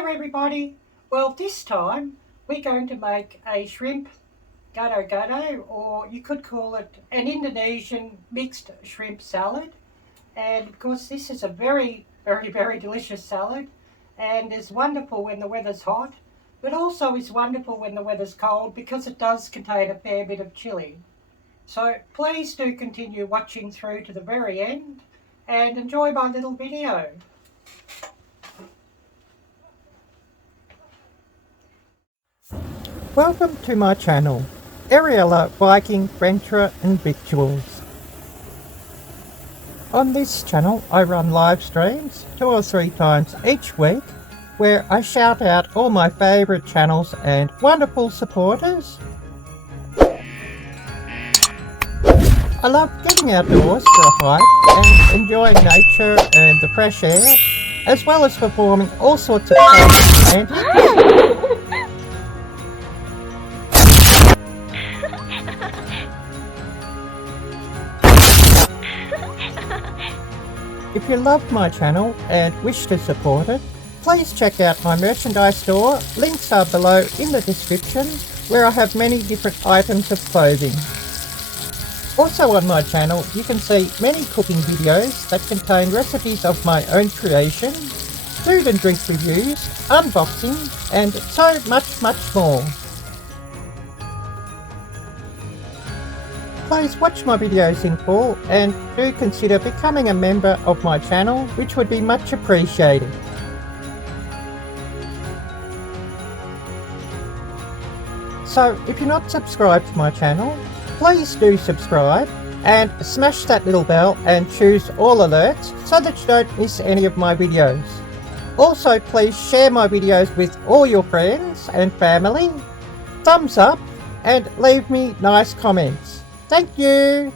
there everybody. Well, this time we're going to make a shrimp gado gado, or you could call it an Indonesian mixed shrimp salad. And of course this is a very delicious salad, and is wonderful when the weather's hot, but also is wonderful when the weather's cold because it does contain a fair bit of chili. So please do continue watching through to the very end and enjoy my little video. Welcome to my channel, Arielle-Viking Venture and Victuals. On this channel I run live streams 2 or 3 times each week where I shout out all my favourite channels and wonderful supporters. I love getting outdoors for a hike and enjoying nature and the fresh air, as well as performing all sorts of antics. If you love my channel and wish to support it, please check out my merchandise store. Links are below in the description, where I have many different items of clothing. Also on my channel you can see many cooking videos that contain recipes of my own creation, food and drink reviews, unboxing and so much more. Please watch my videos in full and do consider becoming a member of my channel, which would be much appreciated. So if you're not subscribed to my channel, please do subscribe and smash that little bell and choose all alerts so that you don't miss any of my videos. Also please share my videos with all your friends and family, thumbs up and leave me nice comments. Thank you!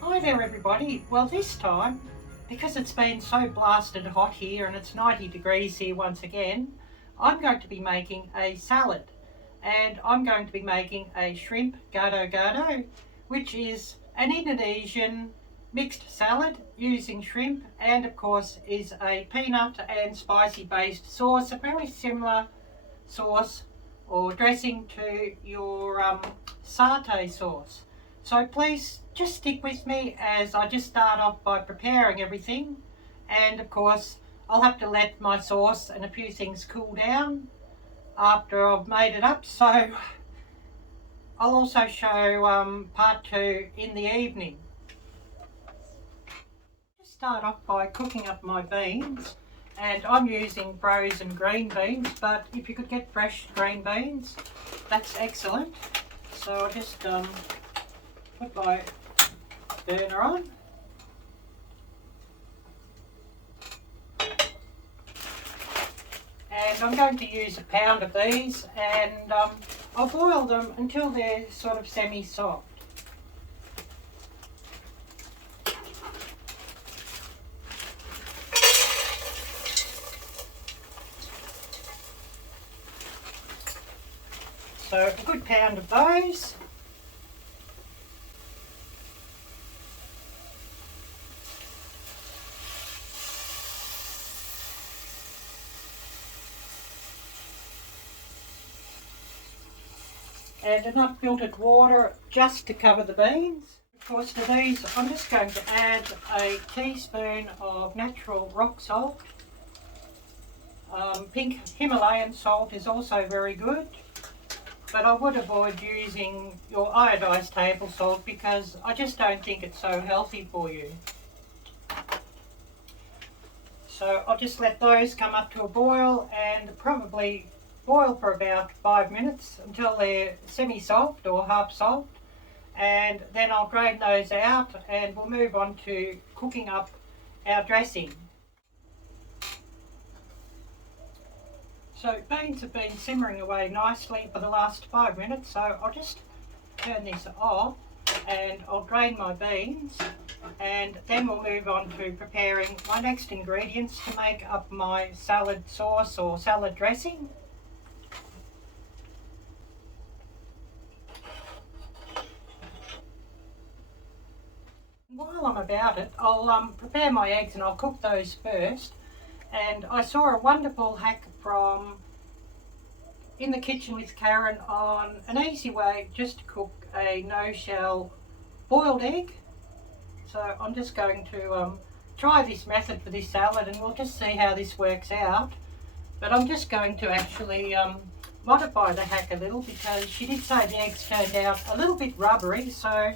Hi there everybody. Well, this time, because it's been so blasted hot here and it's 90 degrees here once again, I'm going to be making a salad. And I'm going to be making a shrimp gado gado, which is an Indonesian mixed salad using shrimp, and of course is a peanut and spicy based sauce, a very similar sauce or dressing to your satay sauce. So please just stick with me as I just start off by preparing everything, and of course I'll have to let my sauce and a few things cool down after I've made it up, so I'll also show part 2 in the evening. Start off by cooking up my beans, and I'm using frozen green beans, but if you could get fresh green beans, that's excellent. So I'll just put my burner on. And I'm going to use a pound of these, and I'll boil them until they're sort of semi-soft. So a good pound of those. And enough filtered water just to cover the beans. Of course, to these I'm just going to add a teaspoon of natural rock salt. Pink Himalayan salt is also very good, but I would avoid using your iodized table salt because I just don't think it's so healthy for you. So I'll just let those come up to a boil and probably boil for about 5 minutes until they're semi-soft or half soft, and then I'll drain those out and we'll move on to cooking up our dressing. So beans have been simmering away nicely for the last 5 minutes, so I'll just turn this off and I'll drain my beans, and then we'll move on to preparing my next ingredients to make up my salad sauce or salad dressing. While I'm about it, I'll prepare my eggs and I'll cook those first. And I saw a wonderful hack from In the Kitchen with Karen on an easy way just to cook a no-shell boiled egg. So I'm just going to try this method for this salad and we'll just see how this works out. But I'm just going to actually modify the hack a little because she did say the eggs turned out a little bit rubbery, so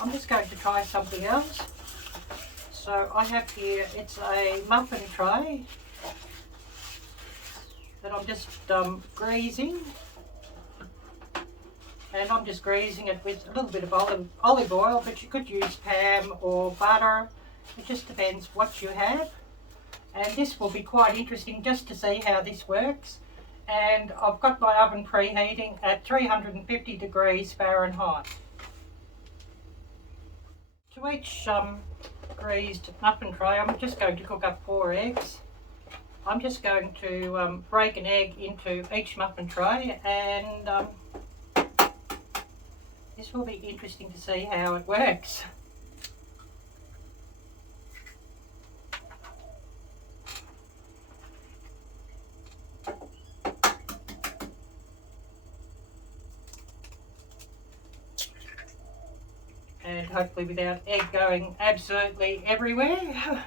I'm just going to try something else. So I have here, it's a muffin tray that I'm just greasing, and I'm just greasing it with a little bit of olive oil, but you could use Pam or butter. It just depends what you have. And this will be quite interesting just to see how this works. And I've got my oven preheating at 350 degrees Fahrenheit. To each greased muffin tray, I'm just going to cook up 4 eggs. I'm just going to break an egg into each muffin tray, and this will be interesting to see how it works. And hopefully without egg going absolutely everywhere.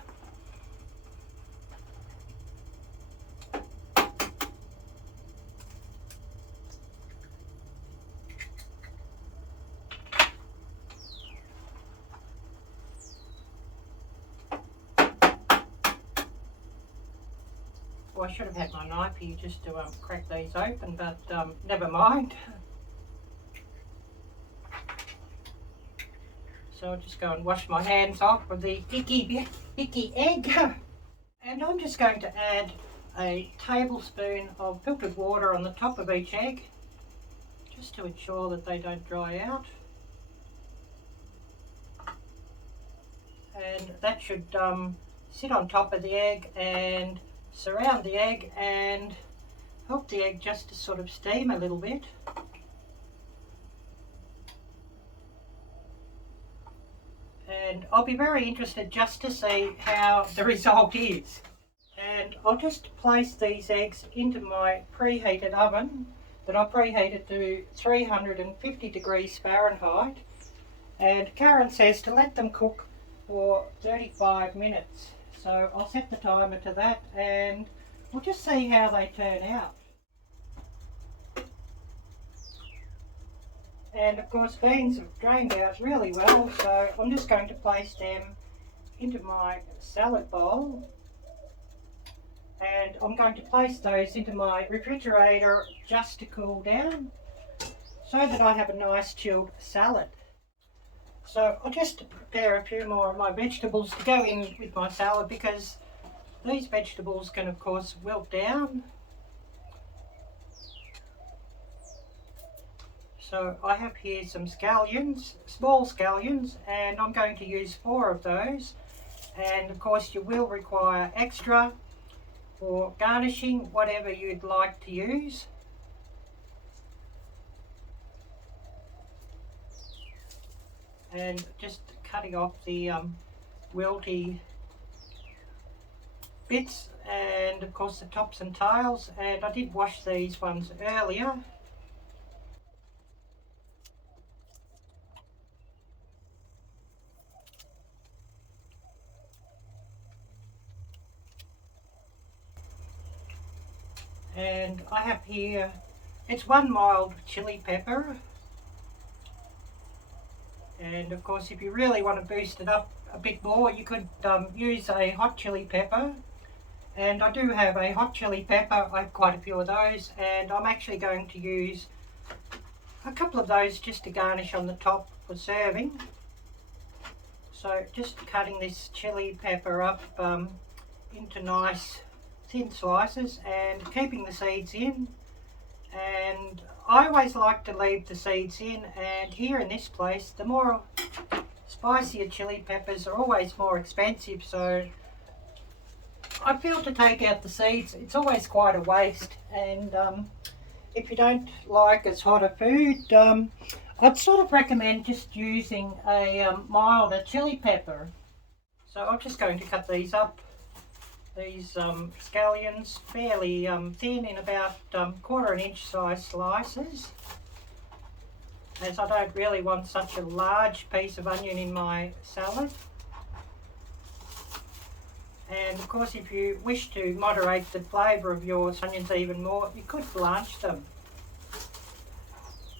Well, I should have had my knife here just to crack these open, but never mind. So I'll just go and wash my hands off with the icky egg. And I'm just going to add a tablespoon of filtered water on the top of each egg, just to ensure that they don't dry out. And that should sit on top of the egg and surround the egg and help the egg just to sort of steam a little bit. And I'll be very interested just to see how the result is. And I'll just place these eggs into my preheated oven that I preheated to 350 degrees Fahrenheit. And Karen says to let them cook for 35 minutes. So I'll set the timer to that and we'll just see how they turn out. And of course beans have drained out really well, so I'm just going to place them into my salad bowl, and I'm going to place those into my refrigerator just to cool down so that I have a nice chilled salad. So I'll just prepare a few more of my vegetables to go in with my salad because these vegetables can of course wilt down. So I have here some scallions, small scallions, and I'm going to use 4 of those. And of course you will require extra for garnishing, whatever you'd like to use. And just cutting off the wilty bits, and of course the tops and tails, and I did wash these ones earlier. And I have here, it's 1 mild chili pepper, and of course if you really want to boost it up a bit more you could use a hot chili pepper, and I do have a hot chili pepper. I have quite a few of those, and I'm actually going to use a couple of those just to garnish on the top for serving. So just cutting this chili pepper up into nice thin slices and keeping the seeds in, and I always like to leave the seeds in, and here in this place the more spicier chili peppers are always more expensive, so I feel to take out the seeds it's always quite a waste. And if you don't like as hot a food, I'd sort of recommend just using a milder chili pepper. So I'm just going to cut these up, these scallions, fairly thin in about 1/4 inch size slices, as I don't really want such a large piece of onion in my salad. And of course, if you wish to moderate the flavour of your onions even more, you could blanch them,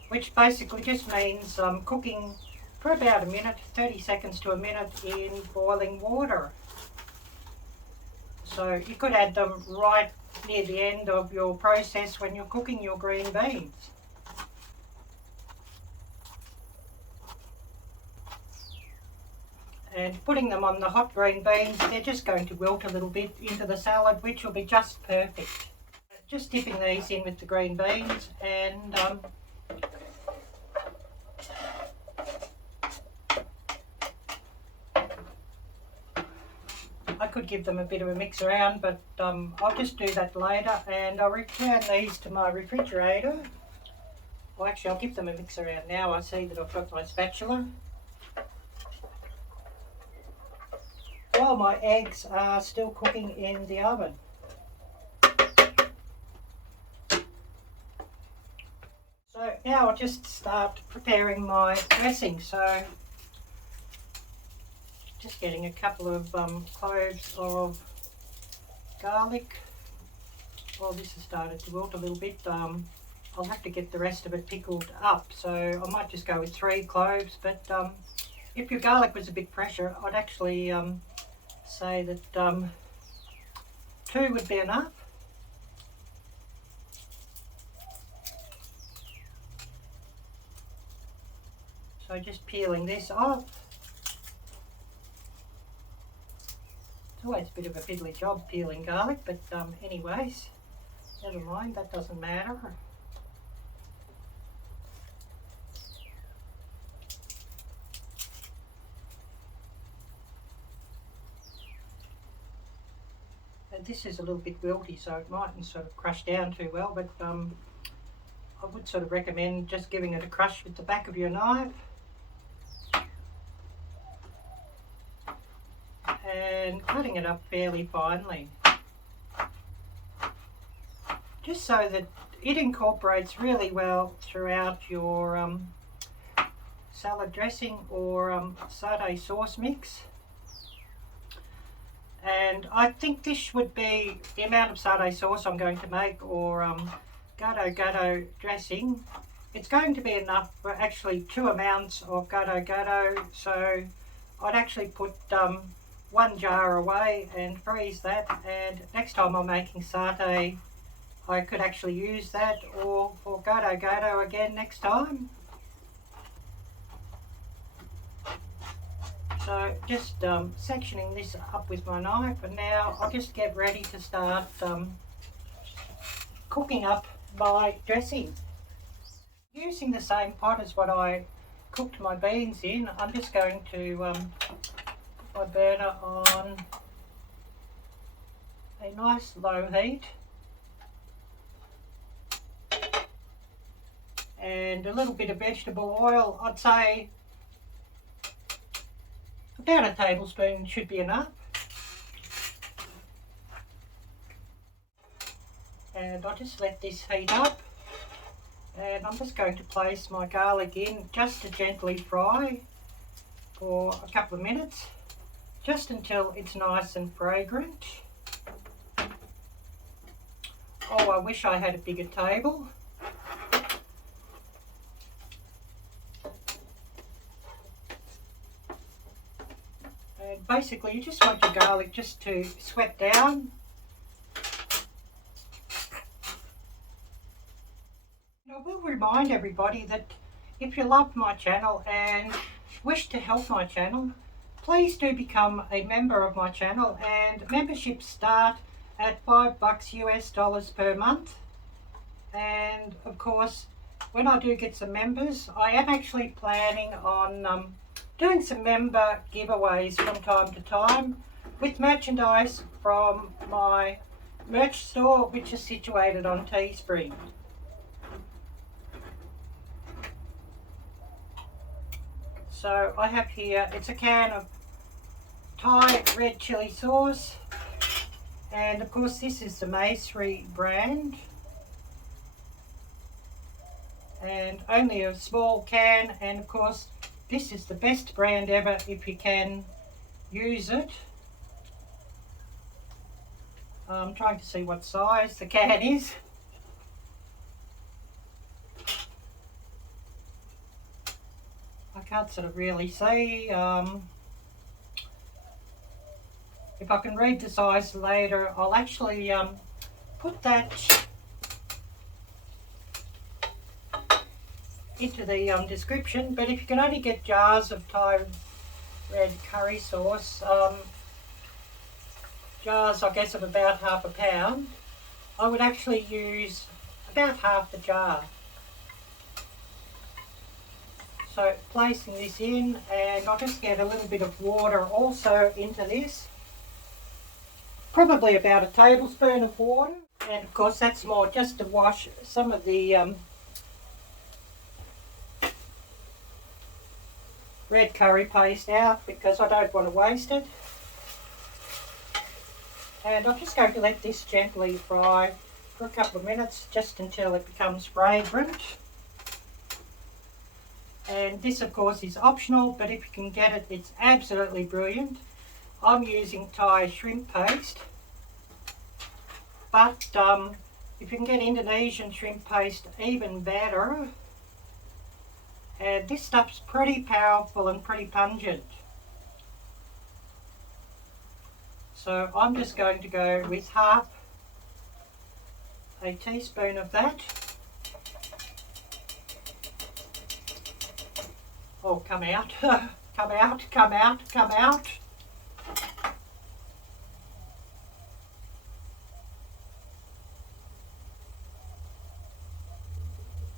which basically just means cooking for about a minute, 30 seconds to a minute in boiling water. So you could add them right near the end of your process when you're cooking your green beans. And putting them on the hot green beans, they're just going to wilt a little bit into the salad, which will be just perfect. Just dipping these in with the green beans, and I could give them a bit of a mix around, but I'll just do that later, and I'll return these to my refrigerator. Well, actually, I'll give them a mix around now. I see that I've got my spatula. While my eggs are still cooking in the oven. So now I'll just start preparing my dressing. So just getting a couple of cloves of garlic. Well, this has started to wilt a little bit. I'll have to get the rest of it pickled up, so I might just go with 3 cloves, but if your garlic was a bit fresher, I'd actually say that 2 would be enough. So just peeling this off. It's always a bit of a fiddly job peeling garlic, but anyways, never mind, that doesn't matter. And this is a little bit wilty, so it mightn't sort of crush down too well, but I would sort of recommend just giving it a crush with the back of your knife. And cutting it up fairly finely, just so that it incorporates really well throughout your salad dressing or satay sauce mix. And I think this would be the amount of satay sauce I'm going to make, or Gado Gado dressing. It's going to be enough for actually 2 amounts of Gado Gado, so I'd actually put 1 jar away and freeze that, and next time I'm making satay I could actually use that, or for Gado Gado again next time. So just sectioning this up with my knife, and now I'll just get ready to start cooking up my dressing. Using the same pot as what I cooked my beans in, I'm just going to my burner on a nice low heat, and a little bit of vegetable oil. I'd say about a tablespoon should be enough. And I'll just let this heat up, and I'm just going to place my garlic in just to gently fry for a couple of minutes, just until it's nice and fragrant. Oh, I wish I had a bigger table. And basically you just want your garlic just to sweat down. I will remind everybody that if you love my channel and wish to help my channel, please do become a member of my channel, and memberships start at $5 US per month. And of course, when I do get some members, I am actually planning on doing some member giveaways from time to time with merchandise from my merch store, which is situated on Teespring. So I have here, it's a can of Thai red chili sauce, and of course this is the Maestri brand, and only a small can, and of course this is the best brand ever if you can use it. I'm trying to see what size the can is. I can't sort of really see. If I can read the size later, I'll actually put that into the description. But if you can only get jars of Thai red curry sauce, jars I guess of about half a pound, I would actually use about half the jar. So placing this in, and I'll just get a little bit of water also into this, probably about a tablespoon of water, and of course that's more just to wash some of the red curry paste out, because I don't want to waste it. And I'm just going to let this gently fry for a couple of minutes, just until it becomes fragrant. And this of course is optional, but if you can get it, it's absolutely brilliant. I'm using Thai shrimp paste, but if you can get Indonesian shrimp paste, even better. And this stuff's pretty powerful and pretty pungent. So I'm just going to go with half a teaspoon of that. Oh, come out, come out, come out, come out.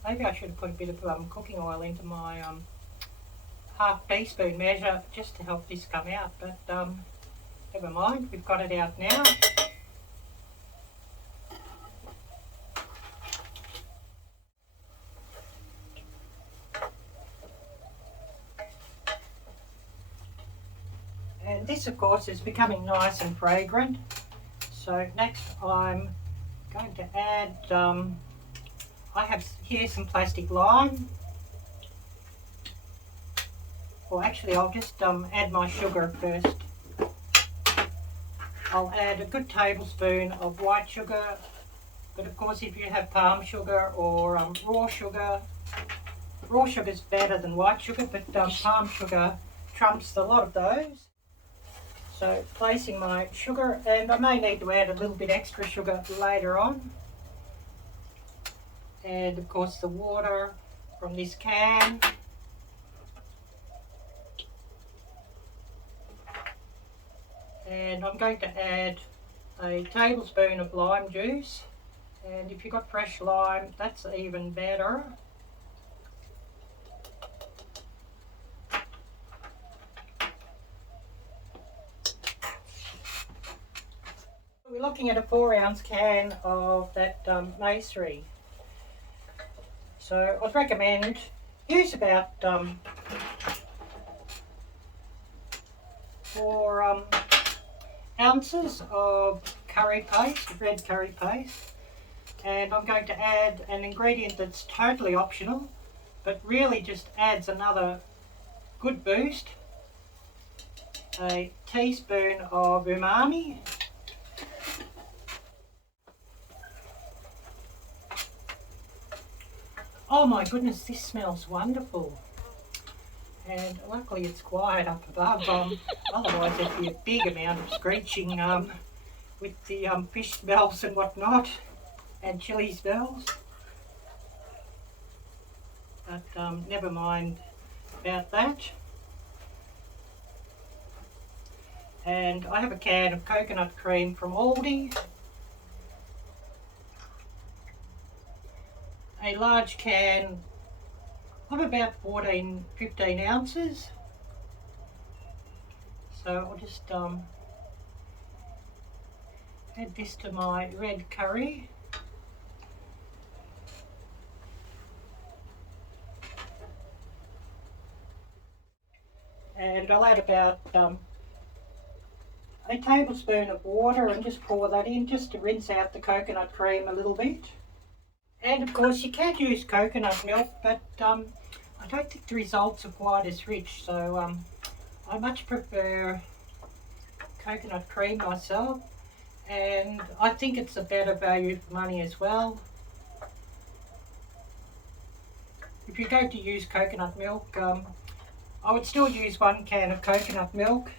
Maybe I should have put a bit of cooking oil into my half teaspoon measure just to help this come out, but never mind, we've got it out now. And this of course is becoming nice and fragrant. So next I'm going to add, I have here some plastic lime. Or actually I'll just add my sugar first. I'll add a good tablespoon of white sugar, but of course if you have palm sugar or raw sugar is better than white sugar, but palm sugar trumps a lot of those. So placing my sugar, and I may need to add a little bit extra sugar later on. And of course the water from this can. And I'm going to add a tablespoon of lime juice, and if you've got fresh lime, that's even better. We're looking at a 4-ounce can of that Maestri. So I'd recommend use about 4 ounces of curry paste, red curry paste, and I'm going to add an ingredient that's totally optional, but really just adds another good boost. A teaspoon of umami. Oh my goodness, this smells wonderful. And luckily it's quiet up above, otherwise there'd be a big amount of screeching with the fish smells and whatnot, and chili smells. But never mind about that. And I have a can of coconut cream from Aldi. A large can of about 15 ounces. So I'll just add this to my red curry. And I'll add about a tablespoon of water and just pour that in just to rinse out the coconut cream a little bit. And of course you can use coconut milk, but I don't think the results are quite as rich, so I much prefer coconut cream myself, and I think it's a better value for money as well. If you're going to use coconut milk, I would still use 1 can of coconut milk,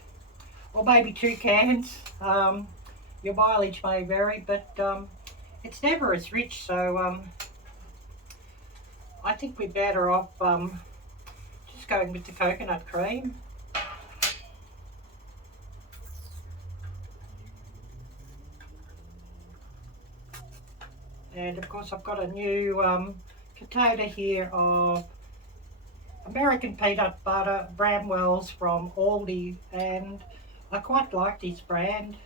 or maybe 2 cans. Your mileage may vary, but it's never as rich, so I think we're better off just going with the coconut cream. And of course I've got a new container here of American peanut butter Bramwell's from Aldi, and I quite like this brand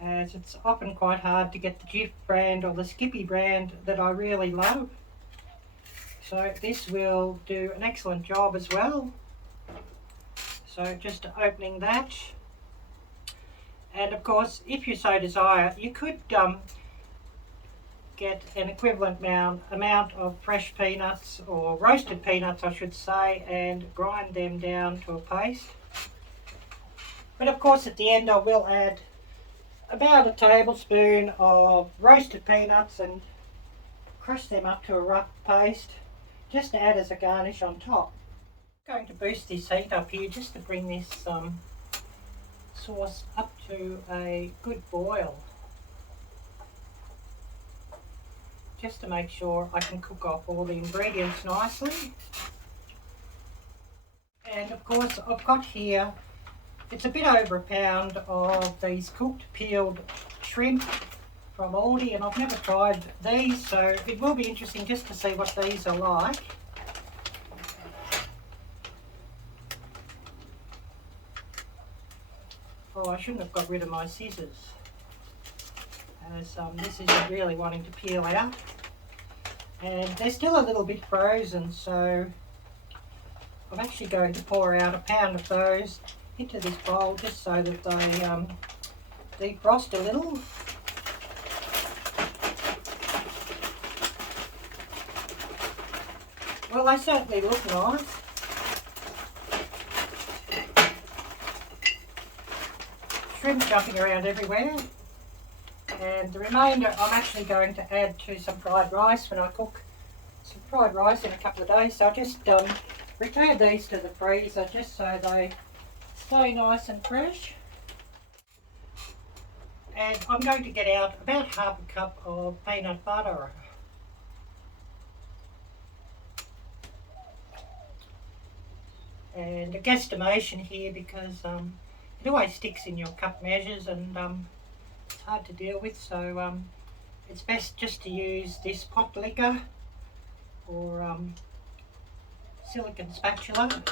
as it's often quite hard to get the Jif brand or the Skippy brand that I really love. So this will do an excellent job as well. So just opening that, and of course if you so desire you could get an equivalent amount of fresh peanuts, or roasted peanuts I should say, and grind them down to a paste. But of course at the end I will add about a tablespoon of roasted peanuts and crush them up to a rough paste, just to add as a garnish on top. I'm going to boost this heat up here just to bring this sauce up to a good boil, just to make sure I can cook off all the ingredients nicely. And of course I've got here, it's a bit over a pound of these cooked peeled shrimp from Aldi, and I've never tried these, so it will be interesting just to see what these are like. Oh, I shouldn't have got rid of my scissors, as this isn't really wanting to peel out. And they're still a little bit frozen, so I'm actually going to pour out a pound of those into this bowl just so that they defrost a little. Well, they certainly look nice. Shrimp jumping around everywhere. And the remainder I'm actually going to add to some fried rice when I cook some fried rice in a couple of days. So I just return these to the freezer just so they stay nice and fresh. And I'm going to get out about half a cup of peanut butter. And a guesstimation here, because it always sticks in your cup measures and it's hard to deal with, so it's best just to use this pot liquor or silicone spatula.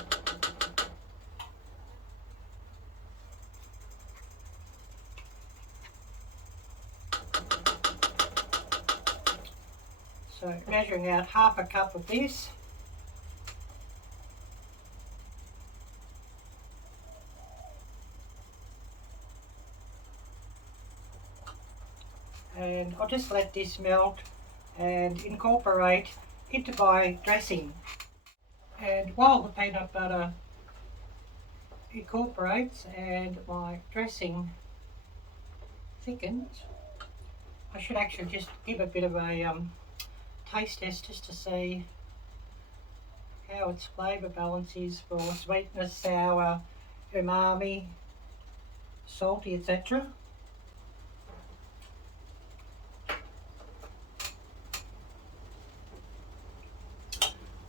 So measuring out half a cup of this. And I'll just let this melt and incorporate into my dressing. And while the peanut butter incorporates and my dressing thickens, I should actually just give a bit of a taste test just to see how its flavour balance is for sweetness, sour, umami, salty, etc.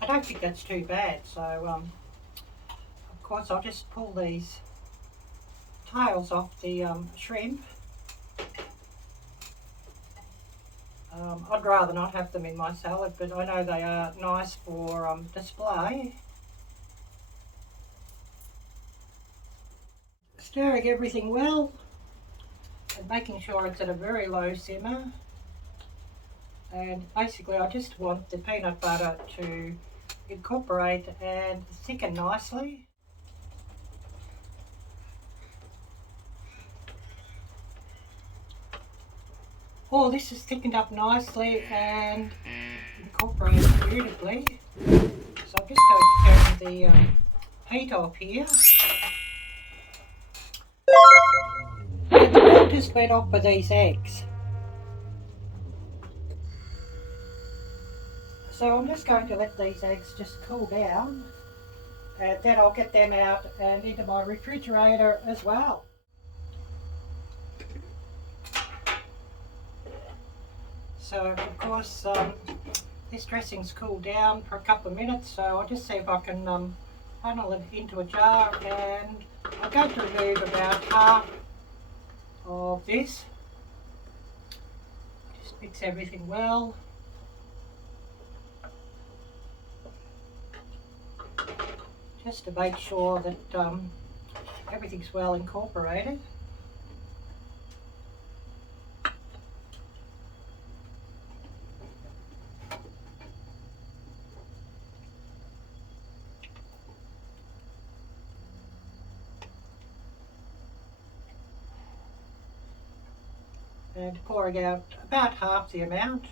I don't think that's too bad, so of course I'll just pull these tails off the shrimp. I'd rather not have them in my salad, but I know they are nice for display. Stirring everything well and making sure it's at a very low simmer. And basically I just want the peanut butter to incorporate and thicken nicely. Oh, this is thickened up nicely and incorporated beautifully. So I'm just going to turn the heat off here. And the milk just went off with these eggs. So I'm just going to let these eggs just cool down, and then I'll get them out and into my refrigerator as well. So of course this dressing's cooled down for a couple of minutes, so I'll just see if I can funnel it into a jar, and I'm going to remove about half of this. Just mix everything well. Just to make sure that everything's well incorporated. And pouring out about half the amount.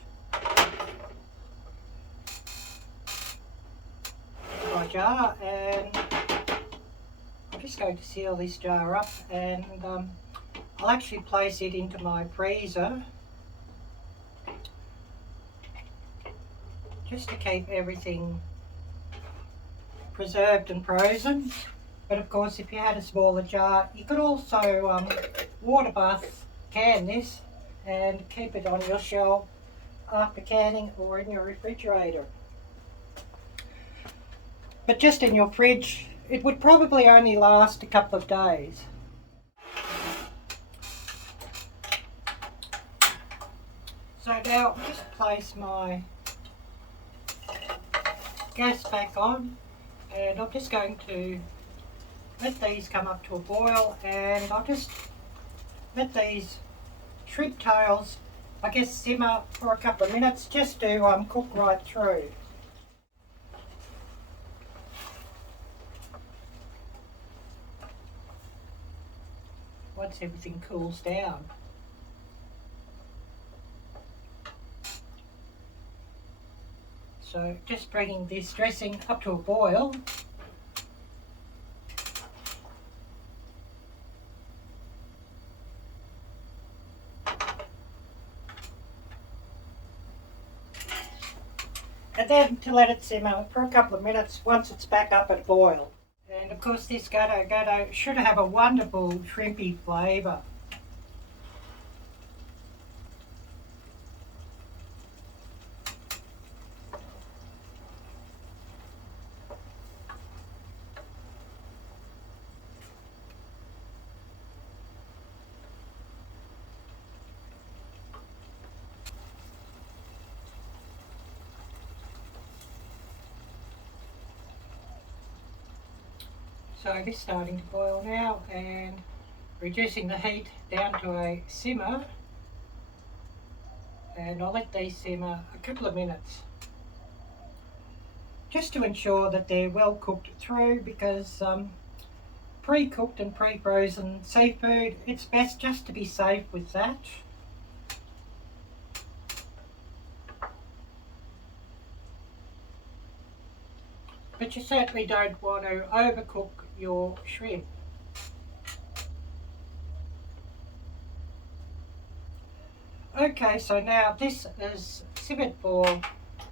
My jar, and I'm just going to seal this jar up, and I'll actually place it into my freezer just to keep everything preserved and frozen. But of course, if you had a smaller jar, you could also water bath can this and keep it on your shelf after canning or in your refrigerator. But just in your fridge, it would probably only last a couple of days. So now I'll just place my gas back on, and I'm just going to let these come up to a boil, and I'll just let these shrimp tails, I guess, simmer for a couple of minutes just to cook right through. Once everything cools down. So just bringing this dressing up to a boil. And then to let it simmer for a couple of minutes once it's back up at boil. And of course this Gado Gado should have a wonderful shrimpy flavour. So this is starting to boil now, and reducing the heat down to a simmer, and I'll let these simmer a couple of minutes just to ensure that they're well cooked through, because pre-cooked and pre-frozen seafood, it's best just to be safe with that. But you certainly don't want to overcook your shrimp. Okay, so now this is simmered for a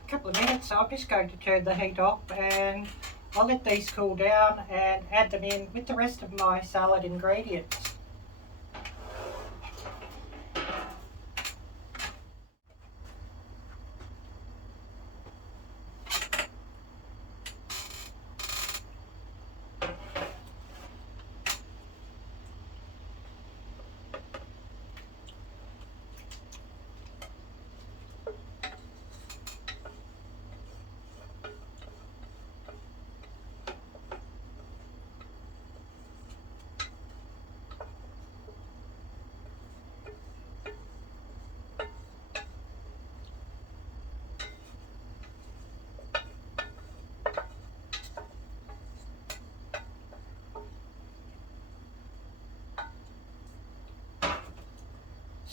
couple of minutes, so I'm just going to turn the heat off, and I'll let these cool down and add them in with the rest of my salad ingredients.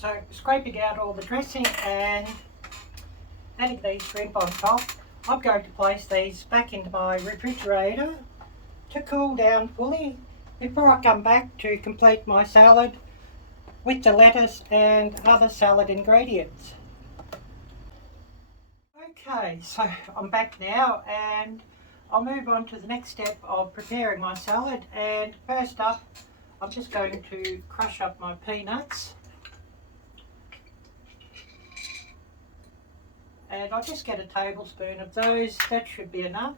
So scraping out all the dressing and adding these shrimp on top, I'm going to place these back into my refrigerator to cool down fully before I come back to complete my salad with the lettuce and other salad ingredients. Okay, so I'm back now and I'll move on to the next step of preparing my salad. And first up, I'm just going to crush up my peanuts. And I'll just get a tablespoon of those, that should be enough.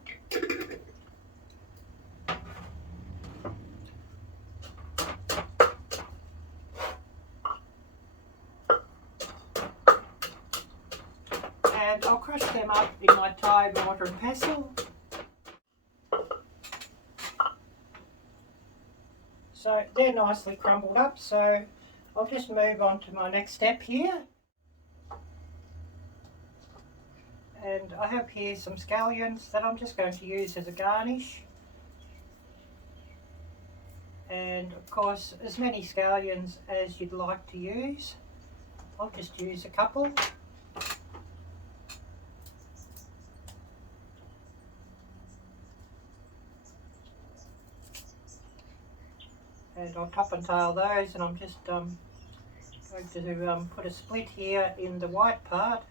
And I'll crush them up in my Thai mortar and pestle. So they're nicely crumbled up, so I'll just move on to my next step here. And I have here some scallions that I'm just going to use as a garnish. And of course, as many scallions as you'd like to use. I'll just use a couple. And I'll top and tail those, and I'm just going to put a split here in the white part.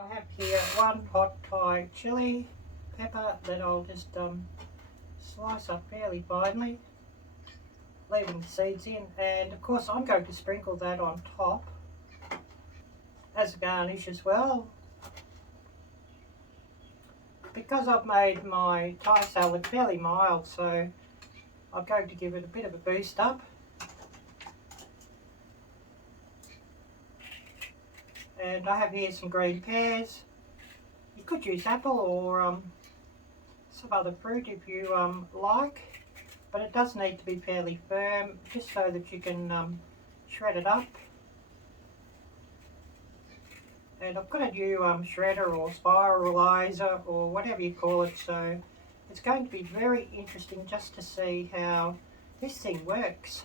I have here one hot Thai chili pepper that I'll just slice up fairly finely, leaving the seeds in, and of course I'm going to sprinkle that on top as a garnish as well. Because I've made my Thai salad fairly mild, so I'm going to give it a bit of a boost up. And I have here some green pears. You could use apple or some other fruit if you like, but it does need to be fairly firm just so that you can shred it up. And I've got a new shredder or spiralizer or whatever you call it, so it's going to be very interesting just to see how this thing works.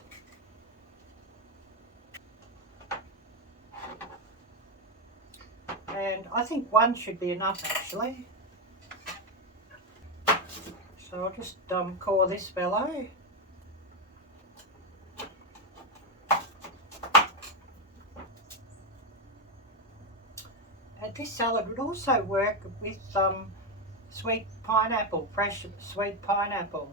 And I think one should be enough actually. So I'll just core this fellow. And this salad would also work with sweet pineapple, fresh sweet pineapple.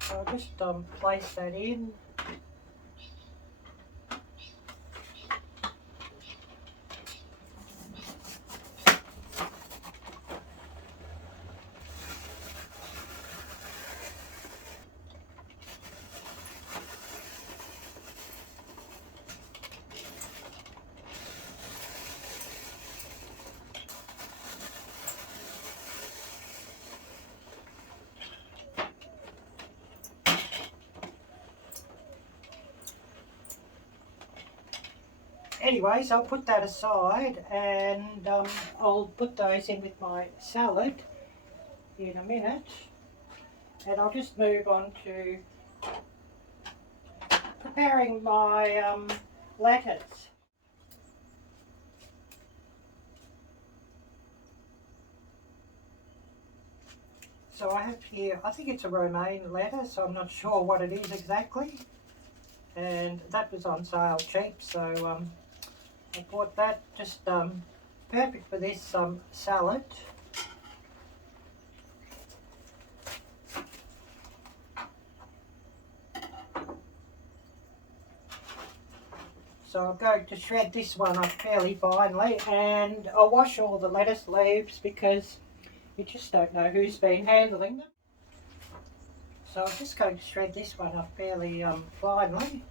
So I'll just place that in. Anyways, I'll put that aside and I'll put those in with my salad in a minute. And I'll just move on to preparing my lettuce. So I have here, I think it's a romaine lettuce, I'm not sure what it is exactly. And that was on sale cheap, so I bought that, just perfect for this salad. So I'm going to shred this one up fairly finely, and I'll wash all the lettuce leaves because you just don't know who's been handling them. So I'm just going to shred this one up fairly finely.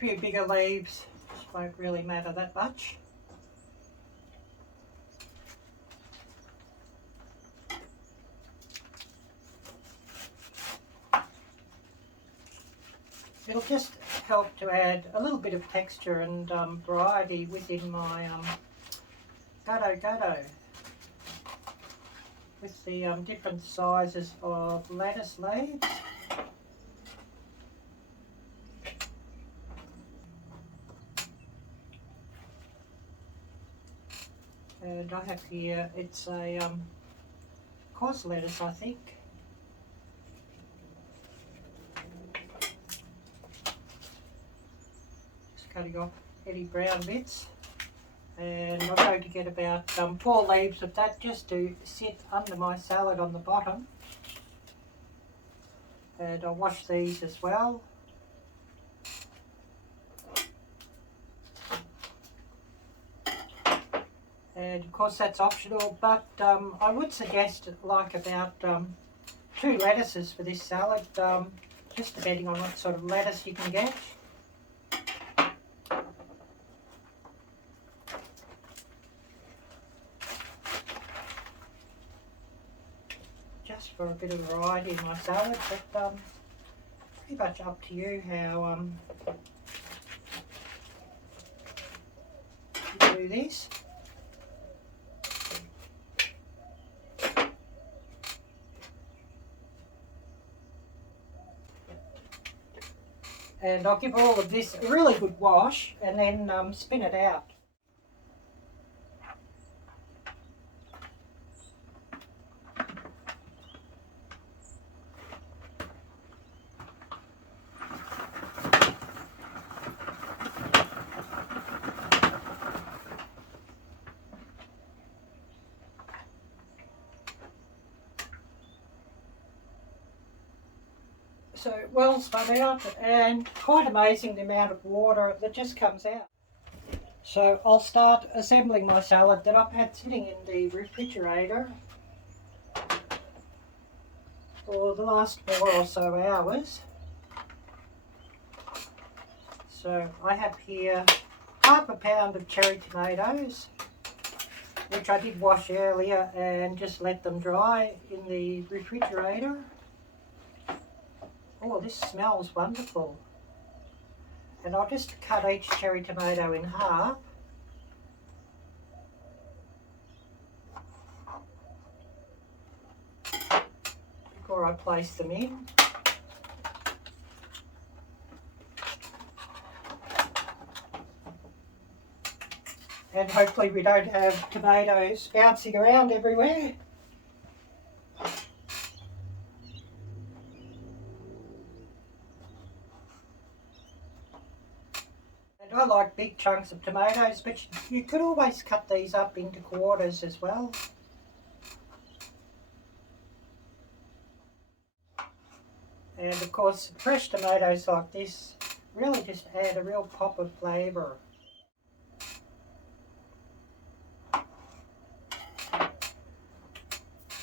few bigger leaves, just won't really matter that much. It'll just help to add a little bit of texture and variety within my Gado Gado with the different sizes of lettuce leaves. And I have here, it's a cos lettuce, I think. Cutting off any brown bits, and I'm going to get about 4 leaves of that just to sit under my salad on the bottom, and I'll wash these as well. And of course that's optional, but I would suggest like about 2 lettuces for this salad, just depending on what sort of lettuce you can get. Just for a bit of variety in my salad, but pretty much up to you how you do this. And I'll give all of this a really good wash and then spin it out. So well spun out, and quite amazing the amount of water that just comes out. So I'll start assembling my salad that I've had sitting in the refrigerator for the last 4 or so hours. So I have here half a pound of cherry tomatoes, which I did wash earlier and just let them dry in the refrigerator. Oh, this smells wonderful. And I'll just cut each cherry tomato in half. Before I place them in. And hopefully we don't have tomatoes bouncing around everywhere. I like big chunks of tomatoes, but you could always cut these up into quarters as well. And of course, fresh tomatoes like this really just add a real pop of flavour.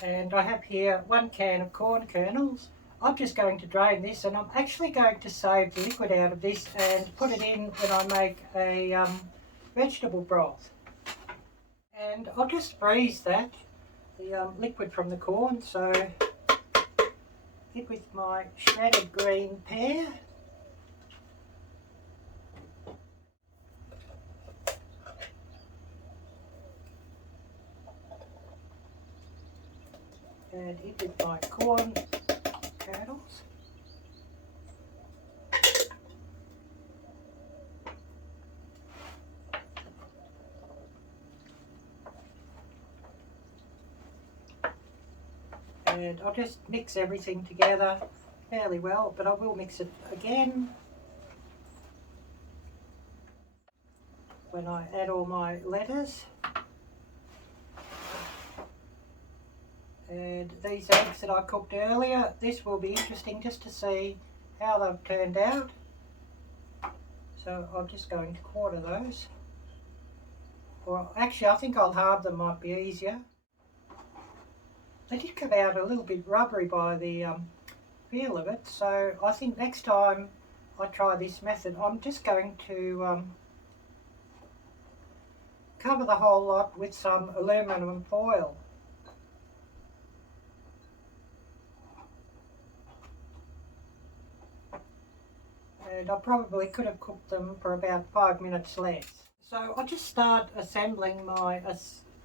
And I have here 1 can of corn kernels. I'm just going to drain this, and I'm actually going to save the liquid out of this and put it in when I make a vegetable broth. And I'll just freeze that, the liquid from the corn, so get with my shredded green pear. And in with my corn kernels. And I'll just mix everything together fairly well, but I will mix it again when I add all my lettuce. And these eggs that I cooked earlier, this will be interesting just to see how they've turned out. So I'm just going to quarter those. Or actually, I think I'll halve them, might be easier. They did come out a little bit rubbery by the feel of it, so I think next time I try this method, I'm just going to cover the whole lot with some aluminum foil. And I probably could have cooked them for about 5 minutes less. So I'll just start assembling my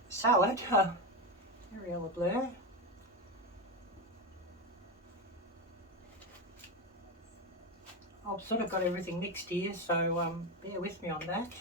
salad. Arielle blur. I've sort of got everything mixed here, so bear with me on that.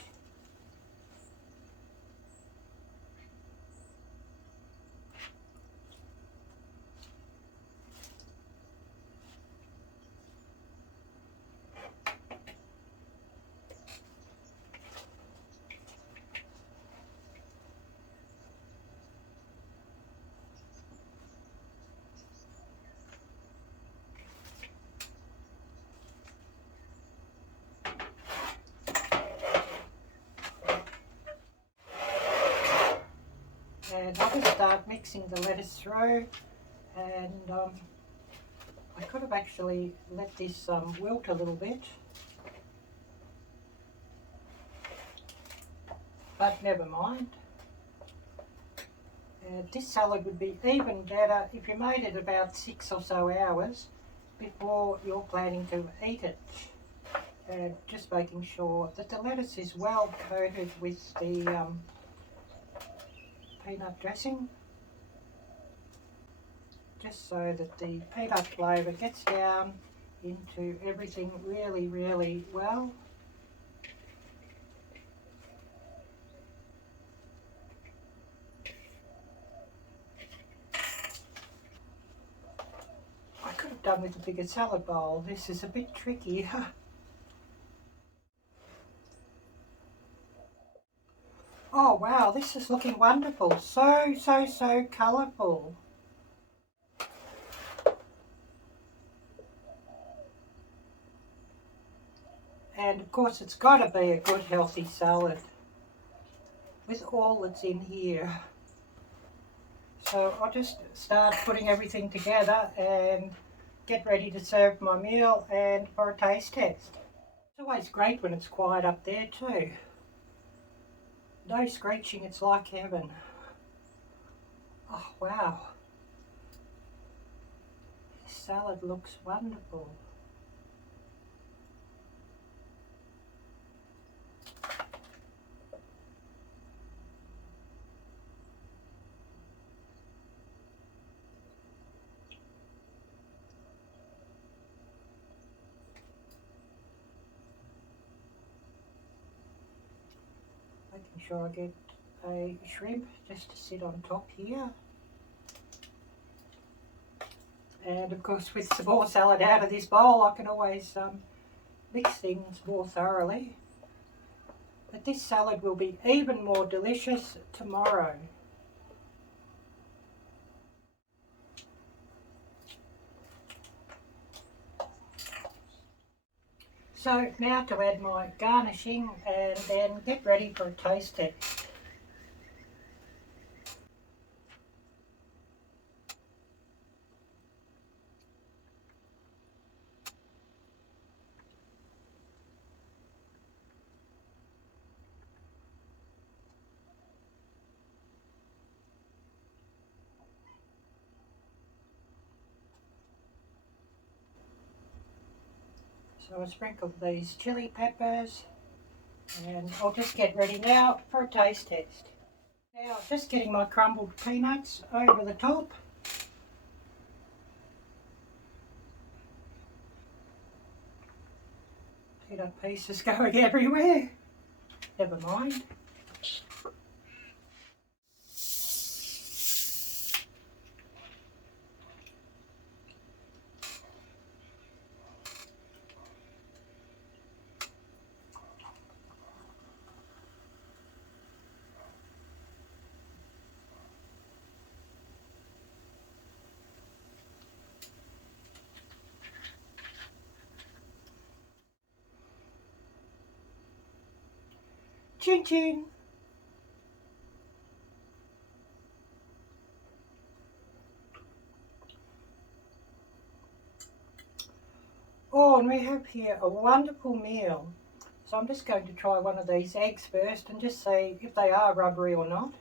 And I'll just start mixing the lettuce through, and I could have actually let this wilt a little bit, but never mind. This salad would be even better if you made it about 6 or so hours before you're planning to eat it. And just making sure that the lettuce is well coated with the peanut dressing, just so that the peanut flavour gets down into everything really, really well. I could have done with a bigger salad bowl. This is a bit tricky. Oh wow, this is looking wonderful. So colourful. And of course it's got to be a good healthy salad with all that's in here. So I'll just start putting everything together and get ready to serve my meal and for a taste test. It's always great when it's quiet up there too. No screeching, it's like heaven. Oh wow. This salad looks wonderful. Making sure I get a shrimp just to sit on top here. And of course with some more salad out of this bowl I can always mix things more thoroughly. But this salad will be even more delicious tomorrow. So now to add my garnishing and then get ready for a taste test. So I sprinkle these chili peppers and I'll just get ready now for a taste test. Now just getting my crumbled peanuts over the top. Peanut pieces going everywhere. Never mind. Chin chin. Oh, and we have here a wonderful meal. So I'm just going to try one of these eggs first and just see if they are rubbery or not.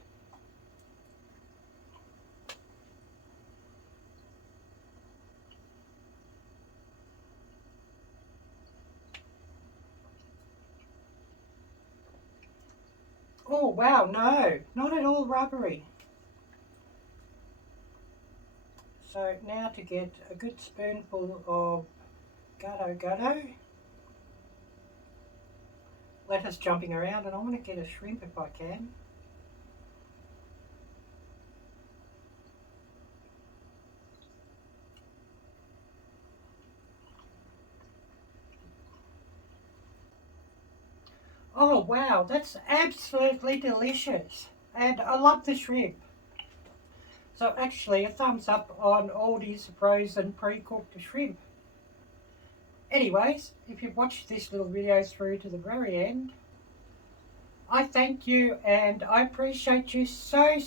Oh wow, no, not at all rubbery. So now to get a good spoonful of Gado Gado. Lettuce jumping around, and I want to get a shrimp if I can. Oh wow, that's absolutely delicious. And I love the shrimp. So actually a thumbs up on Aldi's frozen pre-cooked shrimp. Anyways, if you've watched this little video through to the very end, I thank you and I appreciate you so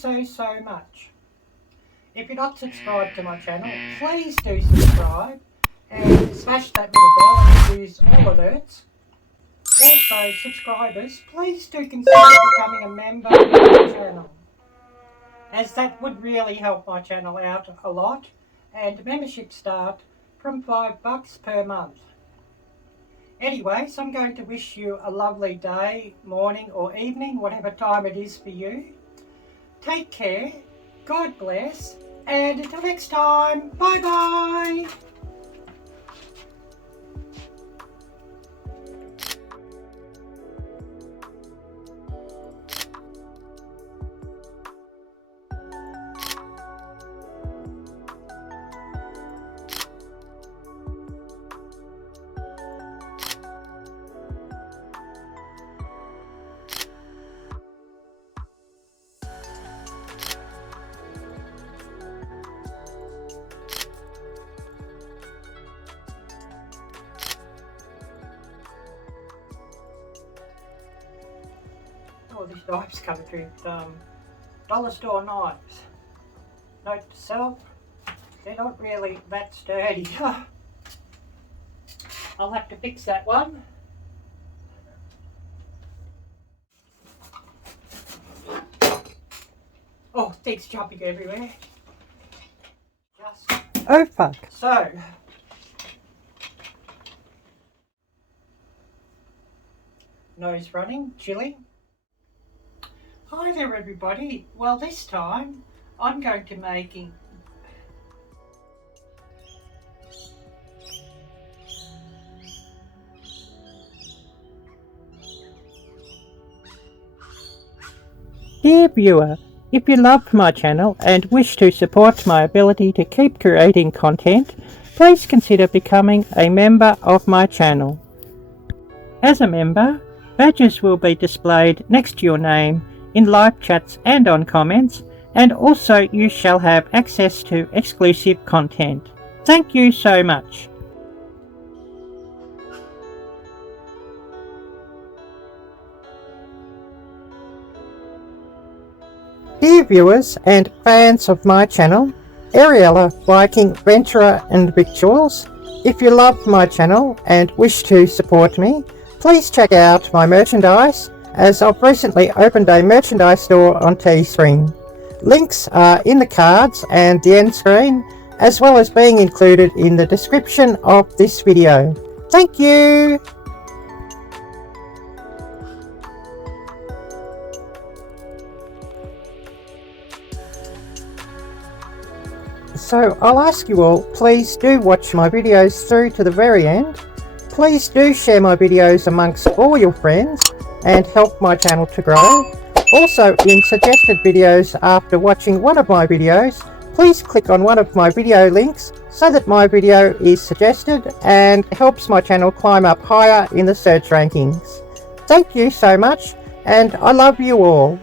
much. If you're not subscribed to my channel, please do subscribe and smash that little bell and use all alerts. Also, subscribers, please do consider becoming a member of my channel, as that would really help my channel out a lot, and memberships start from $5 per month. Anyways, I'm going to wish you a lovely day, morning or evening, whatever time it is for you. Take care, God bless, and until next time, bye bye! Oh, these knives come with dollar store knives. Note to self, they're not really that sturdy. I'll have to fix that one. Oh, things jumping everywhere. Oh fuck. So, nose running, chilly. Hi there everybody. Well, this time I'm going to making Dear viewer, if you love my channel and wish to support my ability to keep creating content, please consider becoming a member of my channel. As a member, badges will be displayed next to your name in live chats and on comments, and also you shall have access to exclusive content. Thank you so much. Dear viewers and fans of my channel, Arielle-Viking Venturer and Victuals, if you love my channel and wish to support me, please check out my merchandise, as I've recently opened a merchandise store on Teespring. Links are in the cards and the end screen, as well as being included in the description of this video. Thank you! So I'll ask you all, please do watch my videos through to the very end. Please do share my videos amongst all your friends and help my channel to grow. Also, in suggested videos after watching one of my videos, please click on one of my video links so that my video is suggested and helps my channel climb up higher in the search rankings. Thank you so much, and I love you all.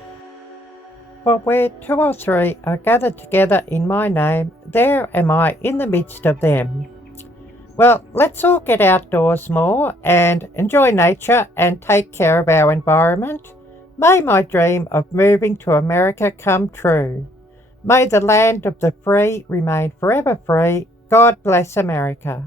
For where two or three are gathered together in my name, there am I in the midst of them. Well, let's all get outdoors more and enjoy nature and take care of our environment. May my dream of moving to America come true. May the land of the free remain forever free. God bless America.